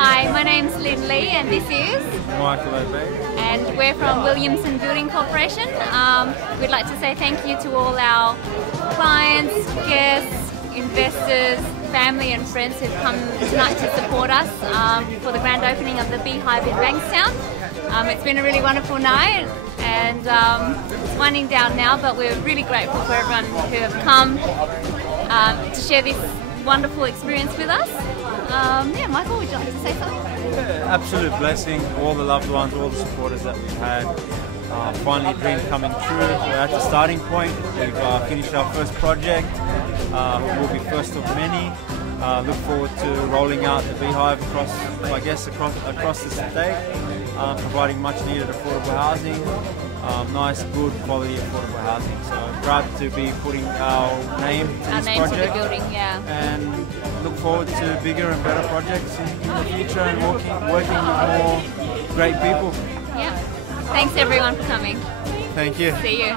Hi, my name's Lynn Lee and this is Michael Obey. And we're from Williamson Building Corporation. We'd like to say thank you to all our clients, guests, investors, family and friends who've come tonight to support us for the grand opening of the BEEHIVE in Bankstown. It's been a really wonderful night and it's winding down now, but we're really grateful for everyone who have come to share this wonderful experience with us. Yeah, Michael, would you like to say something? Yeah, absolute blessing. All the loved ones, all the supporters that we've had. Finally, a dream coming true. We're at the starting point. We've finished our first project. We'll be first of many. Look forward to rolling out the BEEHIVE across the state, providing much needed affordable housing. Nice, good quality affordable housing. So proud to be putting our name to this project. To the building, yeah. And look forward to bigger and better projects in the future and working with more great people. Yeah. Thanks everyone for coming. Thank you. See you.